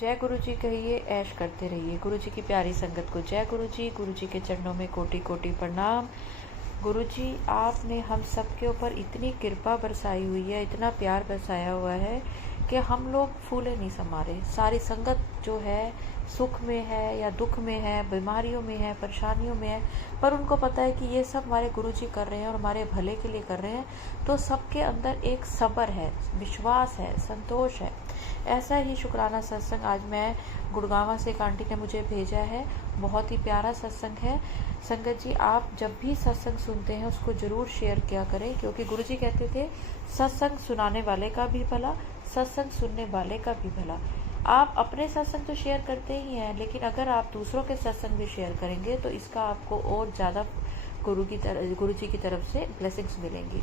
जय गुरु जी कहिए, ऐश करते रहिए। गुरु जी की प्यारी संगत को जय गुरु जी के चरणों में कोटि कोटि प्रणाम। गुरु जी, आपने हम सब के ऊपर इतनी कृपा बरसाई हुई है, इतना प्यार बरसाया हुआ है कि हम लोग फूले नहीं समा रहे। सारी संगत जो है सुख में है या दुख में है, बीमारियों में है, परेशानियों में है, पर उनको पता है कि ये सब हमारे गुरु जी कर रहे हैं और हमारे भले के लिए कर रहे हैं। तो सबके अंदर एक सब्र है, विश्वास है, संतोष है। ऐसा ही शुक्राना सत्संग आज मैं गुड़गांव से एक आंटी ने मुझे भेजा है। बहुत ही प्यारा सत्संग है। संगत जी, आप जब भी सत्संग सुनते हैं उसको ज़रूर शेयर किया करें, क्योंकि गुरुजी कहते थे सत्संग सुनाने वाले का भी भला, सत्संग सुनने वाले का भी भला। आप अपने सत्संग तो शेयर करते ही हैं, लेकिन अगर आप दूसरों के सत्संग भी शेयर करेंगे तो इसका आपको और ज़्यादा गुरु जी की तरफ से ब्लेसिंग्स मिलेंगी।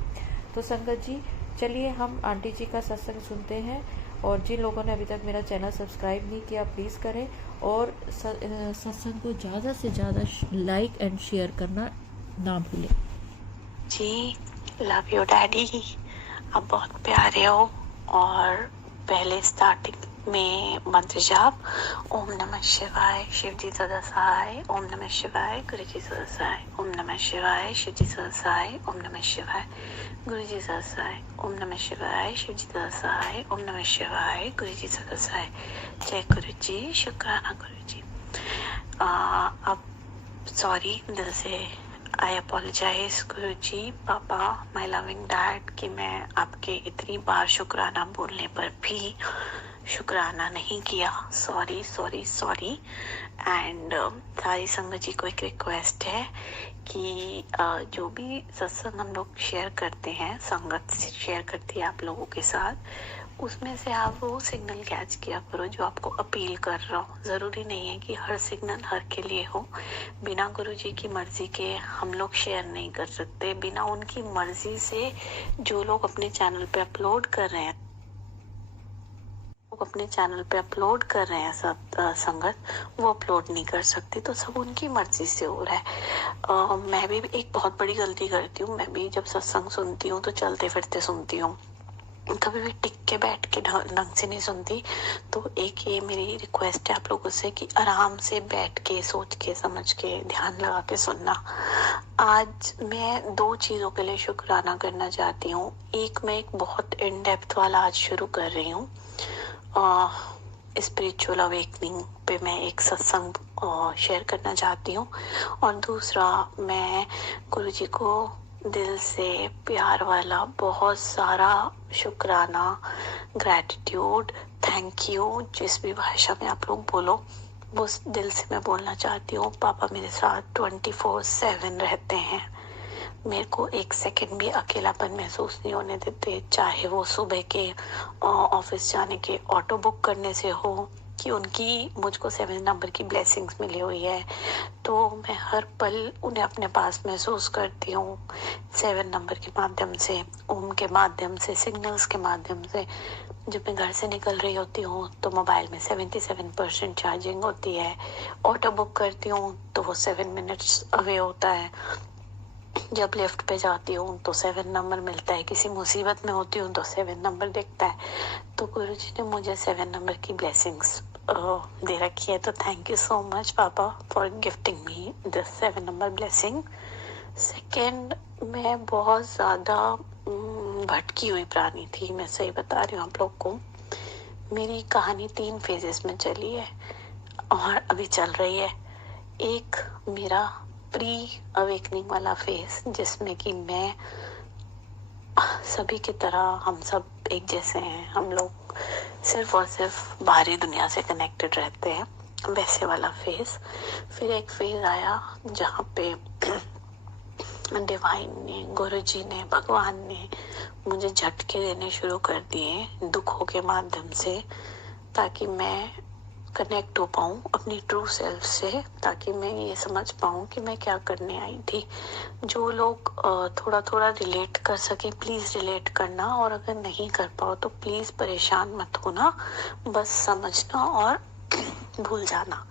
तो संगत जी, चलिए हम आंटी जी का सत्संग सुनते हैं। और जिन लोगों ने अभी तक मेरा चैनल सब्सक्राइब नहीं किया, प्लीज़ करें और सत्संग को ज़्यादा से ज़्यादा लाइक एंड शेयर करना ना भूलें। जी, लव यू डैडी, आप बहुत प्यारे हो। और पहले स्टार्टिंग में मंत्र जाप, ओम नमः शिवाय शिवजी सदसाय, ओम नमः शिवाय गुरुजी सदसाय, ओम नमः शिवाय शिवजी सदसाय, ओम नमः शिवाय गुरुजी सदसाय, ओम नमः शिवाय शिवजी सदसाय, ओम नमः शिवाय गुरुजी सदसाय। जय गुरुजी, शुक्राना गुरुजी। अब सॉरी दिल से, आई अपोलोजाइज गुरुजी, पापा, माय लविंग डैड, कि मैं आपके इतनी बार शुक्राना बोलने पर भी शुक्राना नहीं किया। Sorry sorry sorry. एंड सारी संगत जी को एक रिक्वेस्ट है कि जो भी सत्संग हम लोग शेयर करते हैं, संगत शेयर करती है आप लोगों के साथ, उसमें से आप वो सिग्नल कैच किया करो जो आपको अपील कर रहा हो। ज़रूरी नहीं है कि हर सिग्नल हर के लिए हो। बिना गुरुजी की मर्जी के हम लोग शेयर नहीं कर सकते। बिना उनकी मर्जी से जो लोग अपने चैनल पे अपलोड कर रहे हैं, सब संगत, वो अपलोड नहीं कर सकती। तो सब उनकी मर्जी से हो रहा है। मैं भी एक बहुत बड़ी गलती करती हूँ। मैं भी जब सत्संग सुनती हूँ तो चलते फिरते सुनती हूँ, कभी भी टिक के बैठ के ढंग से नहीं सुनती। तो एक ये मेरी रिक्वेस्ट है आप लोगों से कि आराम से बैठ के, सोच के, समझ के, ध्यान लगा के सुनना। आज मैं दो चीज़ों के लिए शुक्राना करना चाहती हूँ। एक, मैं एक बहुत इन डेप्थ वाला आज शुरू कर रही हूँ। स्पिरिचुअल अवेकनिंग पे मैं एक सत्संग शेयर करना चाहती हूँ। और दूसरा, मैं गुरुजी को दिल से प्यार वाला बहुत सारा शुक्राना, ग्रैटिट्यूड, थैंक यू, जिस भी भाषा में आप लोग बोलो, वो दिल से मैं बोलना चाहती हूँ। पापा मेरे साथ 24/7 रहते हैं। मेरे को एक सेकंड भी अकेलापन महसूस नहीं होने देते, चाहे वो सुबह के ऑफिस जाने के ऑटो बुक करने से हो, कि उनकी मुझको 7 नंबर की ब्लेसिंग्स मिली हुई है। तो मैं हर पल उन्हें अपने पास महसूस करती हूँ, 7 नंबर के माध्यम से, ओम के माध्यम से, सिग्नल्स के माध्यम से। जब मैं घर से निकल रही होती हूँ तो मोबाइल में 77% चार्जिंग होती है। ऑटो बुक करती हूँ तो वो 7 मिनट्स अवे होता है। जब लिफ्ट पे जाती हूँ तो 7 नंबर मिलता है। किसी मुसीबत में होती हूँ तो 7 नंबर दिखता है। तो गुरुजी ने मुझे 7 नंबर की ब्लेसिंग्स दे रखी है। तो थैंक यू सो मच पापा for gifting me this 7 number blessing. Second, मैं बहुत ज़्यादा भटकी हुई प्राणी थी। मैं सही बता रही हूँ आप लोग को। मेरी कहानी 3 फेजेस में चली है और अभी चल रही है। एक, मेरा प्री अवेकनिंग वाला फेस, जिसमें कि मैं सभी की तरह, हम सब एक जैसे हैं, हम लोग सिर्फ और सिर्फ बाहरी दुनिया से कनेक्टेड रहते हैं, वैसे वाला फेस। फिर एक फेज आया जहाँ पे डिवाइन ने, गुरुजी ने, भगवान ने मुझे झटके देने शुरू कर दिए दुखों के माध्यम से, ताकि मैं कनेक्ट हो पाऊँ अपनी ट्रू सेल्फ से, ताकि मैं ये समझ पाऊँ कि मैं क्या करने आई थी। जो लोग थोड़ा थोड़ा रिलेट कर सके, प्लीज़ रिलेट करना, और अगर नहीं कर पाओ तो प्लीज़ परेशान मत होना, बस समझना और भूल जाना।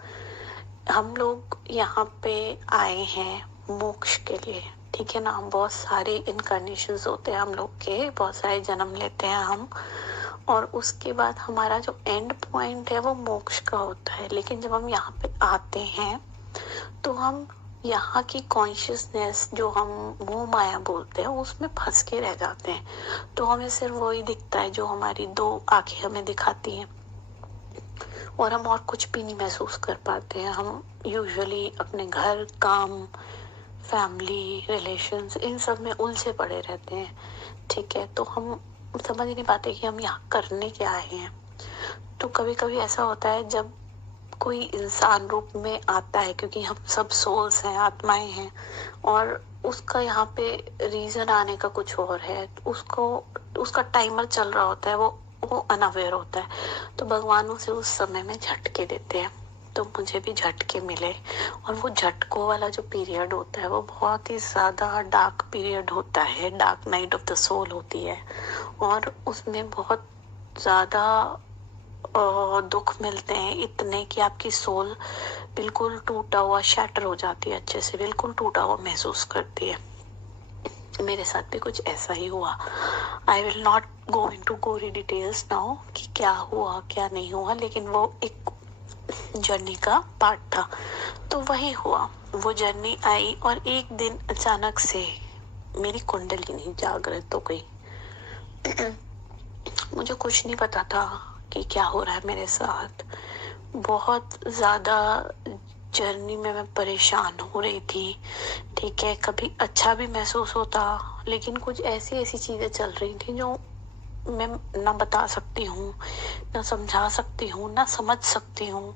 हम लोग यहाँ पे आए हैं मोक्ष के लिए, ठीक है ना। बहुत सारे इनकारनेशंस होते हैं हम लोग के, बहुत सारे जन्म लेते हैं हम, और उसके बाद हमारा जो एंड पॉइंट है वो मोक्ष का होता है। लेकिन जब हम यहाँ पे आते हैं तो हम यहाँ की कॉन्शियसनेस जो हम मोह माया बोलते हैं उसमें फंस के रह जाते हैं। तो हमें सिर्फ वही दिखता है जो हमारी दो आंखें हमें दिखाती हैं, और हम और कुछ भी नहीं महसूस कर पाते हैं। हम यूजुअली अपने घर, काम, फैमिली, रिलेशंस, इन सब में उलझे पड़े रहते हैं। ठीक है, तो हम समझ नहीं पाते कि हम यहाँ करने क्या आए हैं। तो कभी कभी ऐसा होता है जब कोई इंसान रूप में आता है, क्योंकि हम सब सोल्स हैं, आत्माएं हैं, और उसका यहाँ पे रीजन आने का कुछ और है। उसको उसका टाइमर चल रहा होता है, वो अनअवेयर होता है। तो भगवान उसे उस समय में झटके देते हैं। तो मुझे भी झटके मिले, और वो झटकों वाला जो पीरियड होता है वो बहुत ही ज्यादा डार्क पीरियड होता है, dark night of the soul होती है। और उसमें बहुत ज्यादा दुख मिलते हैं, इतने कि आपकी सोल बिल्कुल टूटा हुआ, शैटर हो जाती है, अच्छे से बिल्कुल टूटा हुआ महसूस करती है। मेरे साथ भी कुछ ऐसा ही हुआ। I will not go into gory details now कि क्या हुआ क्या नहीं हुआ, लेकिन वो एक जर्नी का पार्ट था। तो वही हुआ, वो जर्नी आई, और एक दिन अचानक से मेरी कुंडलिनी जागृत हो गई। मुझे कुछ नहीं पता था कि क्या हो रहा है मेरे साथ। बहुत ज्यादा जर्नी में मैं परेशान हो रही थी। ठीक है, कभी अच्छा भी महसूस होता, लेकिन कुछ ऐसी ऐसी चीजें चल रही थी जो मैं ना बता सकती हूँ, ना समझा सकती हूँ, ना समझ सकती हूँ।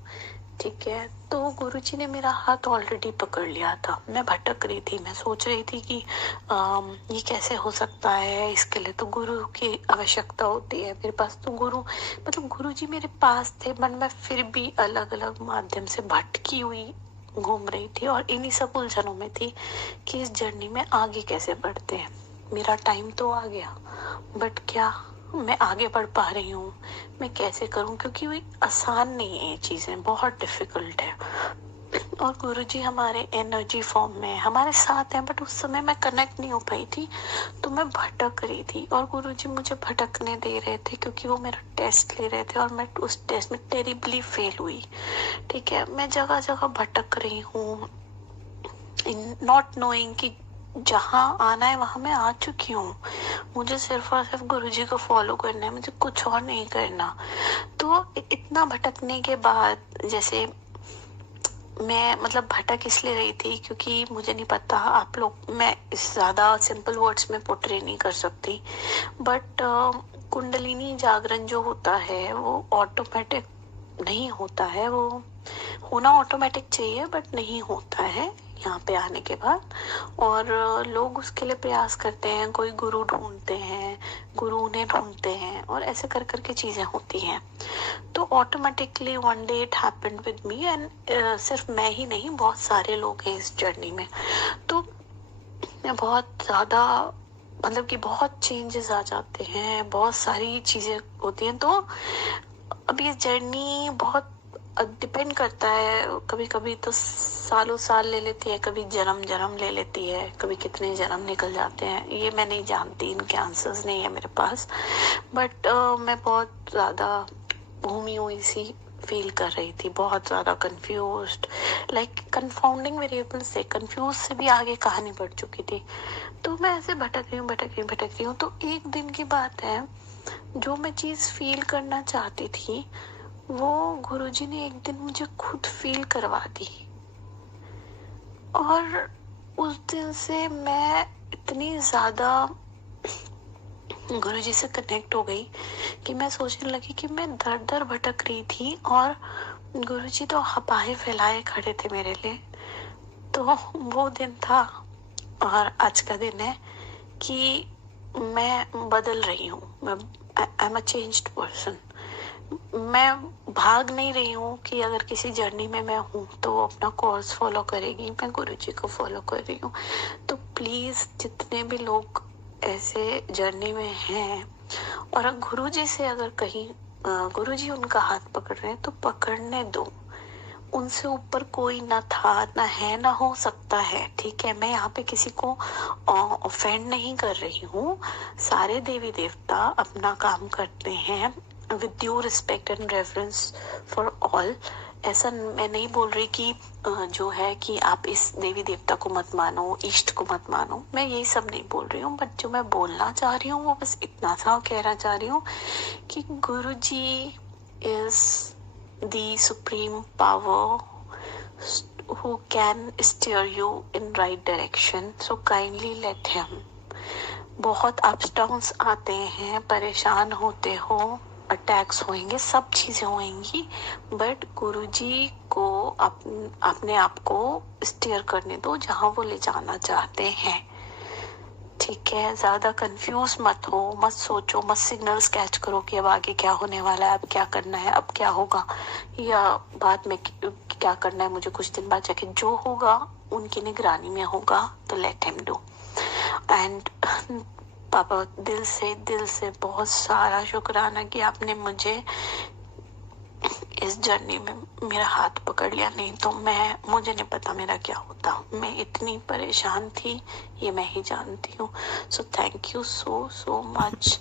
ठीक है, तो गुरुजी ने मेरा हाथ ऑलरेडी पकड़ लिया था। मैं भटक रही थी, मैं सोच रही थी कि ये कैसे हो सकता है, इसके लिए तो गुरु की आवश्यकता होती है। मेरे पास तो गुरु, मतलब गुरुजी मेरे पास थे, बट मैं फिर भी अलग अलग माध्यम से भटकी हुई घूम रही थी, और इन्हीं सब उलझनों में थी कि इस जर्नी में आगे कैसे बढ़ते हैं। मेरा टाइम तो आ गया, बट क्या मैं आगे बढ़ पा रही हूँ, मैं कैसे करूँ, क्योंकि वो आसान नहीं है, ये चीजें बहुत डिफिकल्ट है। और गुरुजी हमारे एनर्जी फॉर्म में हमारे साथ हैं, बट उस समय मैं कनेक्ट नहीं हो पाई थी, तो मैं भटक रही थी, और गुरुजी मुझे भटकने दे रहे थे, क्योंकि वो मेरा टेस्ट ले रहे थे, और मैं उस टेस्ट में टेरिबली फेल हुई। ठीक है, मैं जगह जगह भटक रही हूँ, नॉट नोइंग कि जहाँ आना है वहां मैं आ चुकी हूँ। मुझे सिर्फ और सिर्फ गुरुजी को फॉलो करना है, मुझे कुछ और नहीं करना। तो इतना भटकने के बाद, जैसे मैं मतलब भटक इसलिए रही थी क्योंकि मुझे नहीं पता, आप लोग, मैं इस ज्यादा सिंपल वर्ड्स में पोर्ट्रे नहीं कर सकती, बट कुंडलिनी जागरण जो होता है वो ऑटोमेटिक नहीं होता है। वो होना ऑटोमेटिक चाहिए, बट नहीं होता है यहाँ पे आने के बाद। और लोग उसके लिए प्रयास करते हैं, कोई गुरु ढूंढते हैं, गुरु उन्हें ढूंढते हैं, और ऐसे कर करके चीजें होती हैं। तो automatically one day it happened with me, and सिर्फ मैं ही नहीं, बहुत सारे लोग हैं इस जर्नी में। तो मैं बहुत ज्यादा, मतलब कि बहुत चेंजेस आ जाते हैं, बहुत सारी चीजें होती हैं। तो अब ये जर्नी बहुत डिपेंड करता है, कभी कभी तो सालों साल ले लेती है, कभी जन्म जन्म ले लेती है, कभी कितने जन्म निकल जाते हैं, ये मैं नहीं जानती, इनके आंसर्स नहीं है मेरे पास। बट मैं बहुत ज्यादा घूमी हुई सी फील कर रही थी, बहुत ज्यादा कंफ्यूज्ड, लाइक कंफाउंडिंग वेरिएबल से, कंफ्यूज से भी आगे कहानी बढ़ चुकी थी। तो मैं ऐसे भटक रही हूँ, भटक रही हूँ, भटक रही हूँ। तो एक दिन की बात है, जो मैं चीज फील करना चाहती थी वो गुरुजी ने एक दिन मुझे खुद फील करवा दी। और उस दिन से मैं इतनी ज्यादा गुरुजी से कनेक्ट हो गई कि मैं सोचने लगी कि मैं दर दर भटक रही थी, और गुरुजी तो हपाहे फैलाए खड़े थे मेरे लिए। तो वो दिन था, और आज का दिन है कि मैं बदल रही हूँ, मैं I am a changed person. मैं भाग नहीं रही हूँ कि अगर किसी जर्नी में मैं हूँ तो वो अपना कोर्स फॉलो करेगी, मैं गुरुजी को फॉलो कर रही हूँ। तो प्लीज जितने भी लोग ऐसे जर्नी में हैं, और गुरुजी से अगर कहीं गुरुजी उनका हाथ पकड़ रहे हैं तो पकड़ने दो, उनसे ऊपर कोई ना था, ना है, ना हो सकता है। ठीक है, मैं यहाँ पे किसी को ऑफेंड नहीं कर रही हूँ। सारे देवी देवता अपना काम करते हैं with due respect and reference for all. ऐसा मैं नहीं बोल रही कि जो है कि आप इस देवी देवता को मत मानो, इष्ट को मत मानो, मैं यही सब नहीं बोल रही हूँ। बट जो मैं बोलना चाह रही हूँ वो बस इतना सा कहना चाह रही हूँ कि गुरु जी is the supreme power who can steer you in right direction, so kindly let him. बहुत अप्स डाउन्स आते हैं, परेशान होते हो, अटैक्स होंगे, सब चीजें होंगी, बट गुरुजी को अपने आप को स्टीयर करने दो जहां वो ले जाना चाहते हैं। ठीक है, ज्यादा कंफ्यूज मत हो, मत सोचो, मत सिग्नल्स कैच करो कि अब आगे क्या होने वाला है, अब क्या करना है, अब क्या होगा, या बाद में क्या करना है, मुझे कुछ दिन बाद जाके जो होगा उनकी निगरानी में होगा, तो लेट हिम डू। एंड पापा दिल से बहुत सारा शुक्राना कि आपने मुझे इस जर्नी में मेरा हाथ पकड़ लिया, नहीं तो मुझे नहीं पता मेरा क्या होता। मैं इतनी परेशान थी, ये मैं ही जानती हूँ। So thank you so much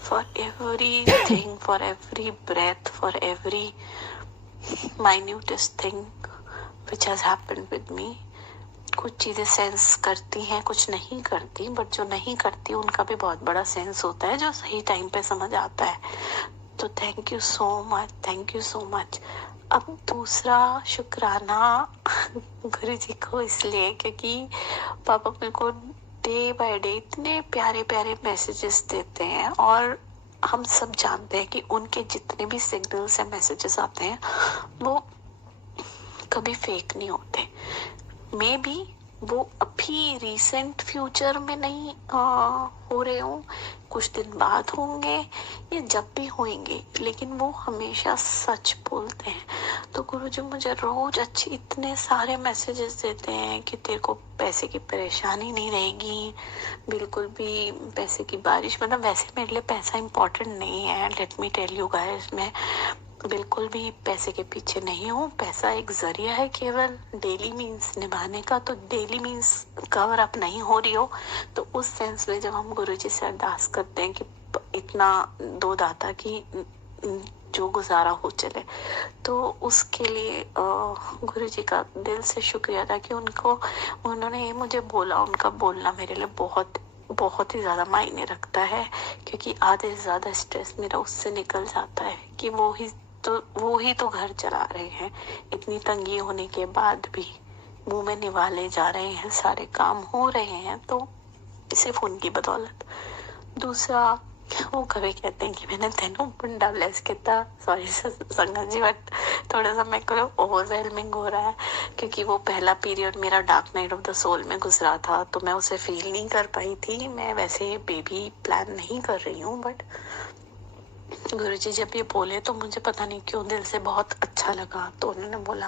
for everything, for every breath, for every minutest thing which has happened with me. कुछ चीजें सेंस करती हैं, कुछ नहीं करती, बट जो नहीं करती उनका भी बहुत बड़ा सेंस होता है, जो सही टाइम पे समझ आता है। तो thank you so much, thank you so much. अब दूसरा शुक्राना गुरु जी को इसलिए क्योंकि पापा मेरे को डे बाय डे इतने प्यारे प्यारे मैसेजेस देते हैं, और हम सब जानते हैं कि उनके जितने भी सिग्नल्स या मैसेजेस आते हैं वो कभी फेक नहीं होते। मे बी वो अभी रिसेंट फ्यूचर में नहीं हो रहे हों, कुछ दिन बाद होंगे, या जब भी होंगे, लेकिन वो हमेशा सच बोलते हैं। तो गुरुजी मुझे रोज अच्छे इतने सारे मैसेजेस देते हैं कि तेरे को पैसे की परेशानी नहीं रहेगी, बिल्कुल भी पैसे की बारिश, मतलब वैसे मेरे लिए पैसा इम्पोर्टेंट नहीं है, let me tell you guys, मैं बिल्कुल भी पैसे के पीछे नहीं हूँ। पैसा एक जरिया है केवल डेली मीन्स निभाने का, तो डेली मीन्स कवर अप नहीं हो रही हो तो उस सेंस में जब हम गुरुजी से अरदास करते हैं कि इतना दो दाता की जो गुजारा हो चले, तो उसके लिए गुरुजी का दिल से शुक्रिया था कि उन्होंने ये मुझे बोला। उनका बोलना मेरे लिए बहुत बहुत ही ज़्यादा मायने रखता है, क्योंकि आधे से ज़्यादा स्ट्रेस मेरा उससे निकल जाता है कि वो ही तो घर चला रहे हैं, इतनी तंगी होने के बाद भी मुंह में निवाले जा रहे हैं, सारे काम हो रहे हैं, तो सिर्फ उनकी बदौलत। दूसरा, वो कभी कहते हैं कि मैंने तेनों मुंडा ब्लेस किया, सॉरी संगत जी, बट थोड़ा सा मेरे को ओवरवेलमिंग हो रहा है, क्योंकि वो पहला पीरियड मेरा dark night of the soul में गुजरा था, तो मैं उसे फील नहीं कर पाई थी। मैं वैसे बेबी प्लान नहीं कर रही हूँ, बट गुरुजी जब ये बोले तो मुझे पता नहीं क्यों दिल से बहुत अच्छा लगा। तो उन्होंने बोला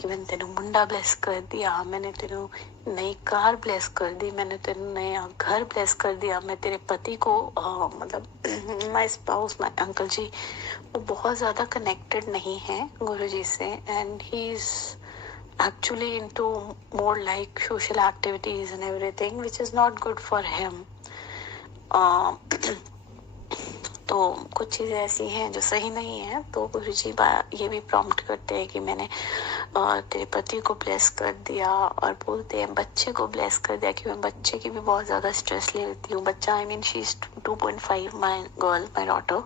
कि मैंने तेनों मुंडा ब्लेस कर दिया, मैंने तेनों नई कार ब्लेस कर दी, मैंने तेनों नया घर ब्लेस कर दिया, मैं तेरे पति को मतलब माय स्पाउस, माय अंकल जी, वो बहुत ज़्यादा कनेक्टेड नहीं है गुरुजी से, and he is actually into more like social activities and everything which is not good for him. तो कुछ चीज़ें ऐसी हैं जो सही नहीं है, तो गुरुजी ये भी प्रॉम्प्ट करते हैं कि मैंने तेरे पति को ब्लेस कर दिया, और बोलते हैं बच्चे को ब्लेस कर दिया, कि मैं बच्चे की भी बहुत ज़्यादा स्ट्रेस लेती हूँ। बच्चा, I mean she is 2.5, my girl, my daughter,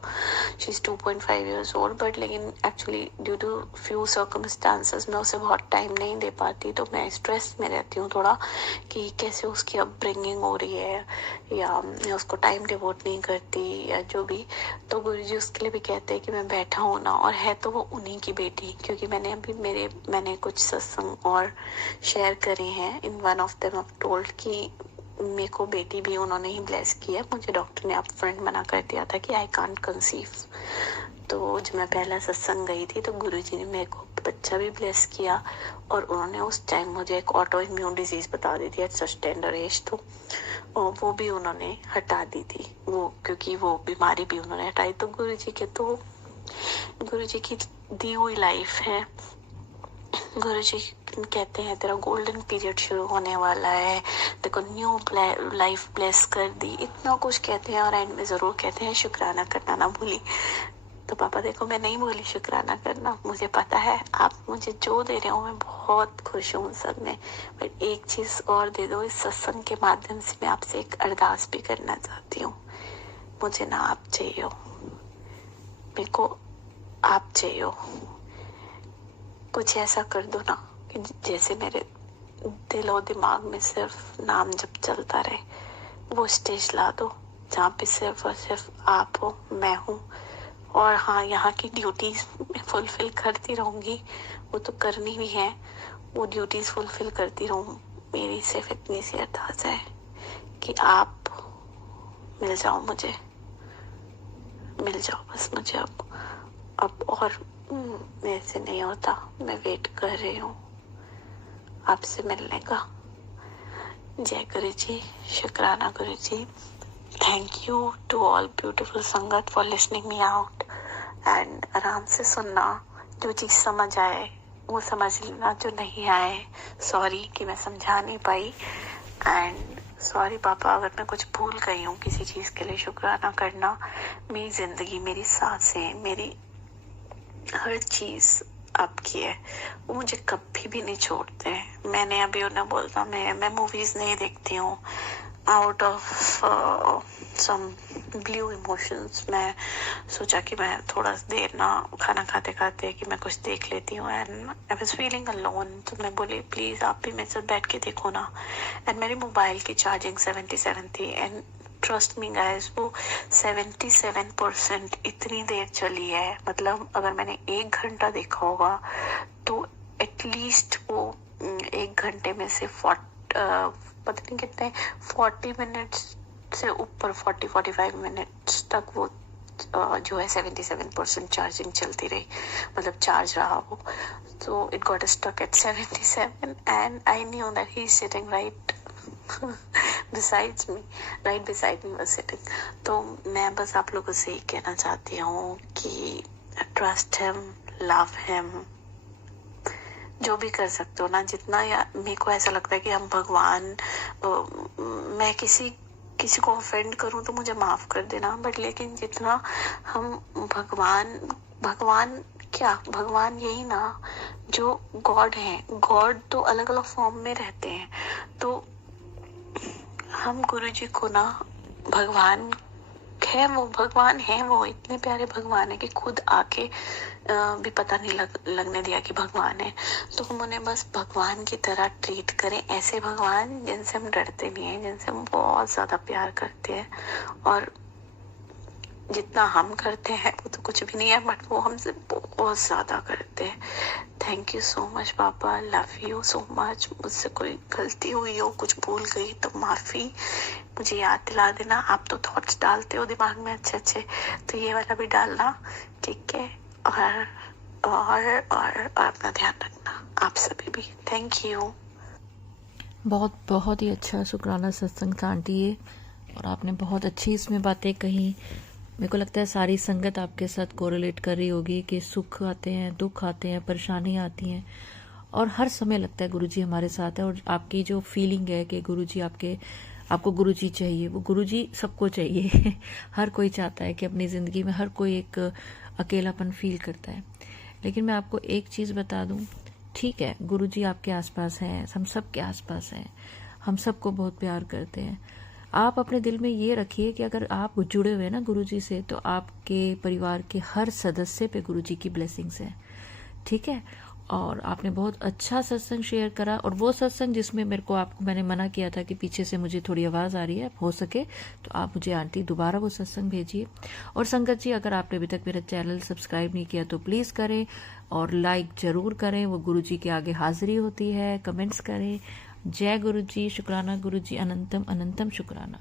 she is 2.5 years old, but लेकिन actually due to few circumstances मैं उसे बहुत टाइम नहीं दे पाती, तो मैं स्ट्रेस में रहती हूँ थोड़ा कि कैसे उसकी अपब्रिंगिंग हो रही है, या मैं उसको टाइम डिवोट नहीं करती, या जो भी। तो गुरुजी उसके लिए भी कहते हैं कि मैं बैठा हूँ ना, और है तो वो उन्हीं की बेटी, क्योंकि मैंने अभी मैंने कुछ सत्संग और शेयर करे हैं, in one of them I told कि मेरे को बेटी भी उन्होंने ही ब्लेस किया। मुझे डॉक्टर ने अप फ्रंट मना कर दिया था कि आई कांट कंसीव। तो जब मैं पहला सत्संग गई थी तो गुरुजी ने मेरे को बच्चा भी ब्लेस किया, और उन्होंने उस टाइम मुझे एक ऑटो इम्यून डिजीज बता दी थी एट सच टेंडर एज, तो वो भी उन्होंने हटा दी थी, वो क्योंकि वो बीमारी भी उन्होंने हटाई। तो गुरुजी की दी हुई लाइफ है, गुरुजी कहते हैं तेरा गोल्डन पीरियड शुरू होने वाला है, देखो न्यू लाइफ ब्लेस कर दी, इतना कुछ कहते हैं और एंड में ज़रूर कहते हैं शुक्राना करना ना भूली। तो पापा देखो मैं नहीं बोली शुक्राना करना, मुझे पता है आप मुझे जो दे रहे हो मैं बहुत खुश हूँ सब में, बट एक चीज़ और दे दो। इस सत्संग के माध्यम से मैं आपसे एक अरदास भी करना चाहती हूँ। मुझे ना आप चाहिए हो, मेरे को आप चाहिए हो। कुछ ऐसा कर दो ना कि जैसे मेरे दिल और दिमाग में सिर्फ नाम जब चलता रहे, वो स्टेज ला दो जहाँ पे सिर्फ और सिर्फ आप हो, मैं हूँ। और हाँ, यहाँ की ड्यूटीज मैं फुलफिल करती रहूँगी, वो तो करनी भी है, वो ड्यूटीज फुलफिल करती रहूँ। मेरी सिर्फ इतनी सी अरदास है कि आप मिल जाओ मुझे, मिल जाओ बस मुझे अब और मेरे से नहीं होता, मैं वेट कर रही हूँ आपसे मिलने का। जय गुरु जी, शुक्राना Guru ji. Thank you to all beautiful sangat for listening me out and आराम से सुनना, जो चीज़ समझ आए वो समझ लेना, जो नहीं आए सॉरी कि मैं समझा नहीं पाई। एंड सॉरी पापा अगर मैं कुछ भूल गई हूँ किसी चीज़ के लिए शुक्राना करना। मेरी ज़िंदगी, मेरी सांसें, मेरी हर चीज़ आपकी है, वो मुझे कभी भी नहीं छोड़ते। मैंने अभी उन्हें बोलता मैं मूवीज़ नहीं देखती हूँ out of some blue emotions. मैं सोचा कि मैं थोड़ा देर ना खाना खाते खाते कि मैं कुछ देख लेती हूँ and I was feeling alone. तो मैं बोली प्लीज़ आप भी मेरे साथ बैठ के देखो ना। एंड मेरी मोबाइल की चार्जिंग 77 थी एंड ट्रस्ट मी गाइस, वो 77% इतनी देर चली है। मतलब अगर मैंने 1 घंटा देखा होगा तो एटलीस्ट वो 1 घंटे में से पता नहीं कितने 40 मिनट्स से ऊपर 40-45 मिनट्स तक वो जो है 77% चार्जिंग चलती रही, मतलब चार्ज रहा वो। तो it got stuck at 77 and I knew that he is sitting right besides me, right beside me was sitting। तो मैं बस आप लोगों से ही कहना चाहती हूँ कि ट्रस्ट हिम, लव हिम, जो भी कर सकते हो ना जितना। या मेरे को ऐसा लगता है कि हम भगवान, मैं किसी को ऑफेंड करूँ तो मुझे माफ कर देना, बट लेकिन जितना हम भगवान क्या, भगवान यही ना जो गॉड है। गॉड तो अलग अलग फॉर्म में रहते हैं, तो हम गुरुजी को ना भगवान है, वो भगवान है, वो इतने प्यारे भगवान है कि खुद आके भी पता नहीं लगने दिया कि भगवान है। तो हम उन्हें बस भगवान की तरह ट्रीट करें, ऐसे भगवान जिनसे हम डरते नहीं हैं, जिनसे हम बहुत ज़्यादा प्यार करते हैं। और जितना हम करते हैं वो तो कुछ भी नहीं है, बट वो हमसे बहुत ज़्यादा करते हैं। थैंक यू सो मच पापा, लव यू सो मच। मुझसे कोई गलती हुई हो, कुछ भूल गई तो माफ़ी, मुझे याद दिला देना। आप तो थॉट्स डालते हो दिमाग में अच्छे अच्छे, तो ये वाला भी डालना, ठीक है। और अपना ध्यान रखना आप सभी भी। Thank you. बहुत ही अच्छा शुक्राना सत्संग था आंटी ये, और आपने बहुत अच्छी इसमें बातें कही। मेरे को लगता है सारी संगत आपके साथ कोरिलेट कर रही होगी कि सुख आते हैं, दुख आते हैं, परेशानी आती हैं, और हर समय लगता है गुरुजी हमारे साथ है। और आपकी जो फीलिंग है कि गुरुजी आपको गुरुजी चाहिए, वो गुरुजी सबको चाहिए हर कोई चाहता है कि अपनी ज़िंदगी में हर कोई एक अकेलापन फील करता है। लेकिन मैं आपको एक चीज़ बता दूं, ठीक है गुरुजी आपके आसपास हैं, हम सब के आसपास हैं, हम सबको बहुत प्यार करते हैं। आप अपने दिल में ये रखिए कि अगर आप जुड़े हुए ना गुरुजी से, तो आपके परिवार के हर सदस्य पे गुरुजी की ब्लेसिंग्स हैं, ठीक है। और आपने बहुत अच्छा सत्संग शेयर करा, और वो सत्संग जिसमें मैंने मना किया था कि पीछे से मुझे थोड़ी आवाज़ आ रही है, हो सके तो आप मुझे आंटी दोबारा वो सत्संग भेजिए। और संगत जी, अगर आपने अभी तक मेरा चैनल सब्सक्राइब नहीं किया तो प्लीज़ करें और लाइक ज़रूर करें, वो गुरुजी के आगे हाजिरी होती है। कमेंट्स करें। जय गुरुजी, शुक्राना गुरुजी, अनंतम अनंतम शुक्राना।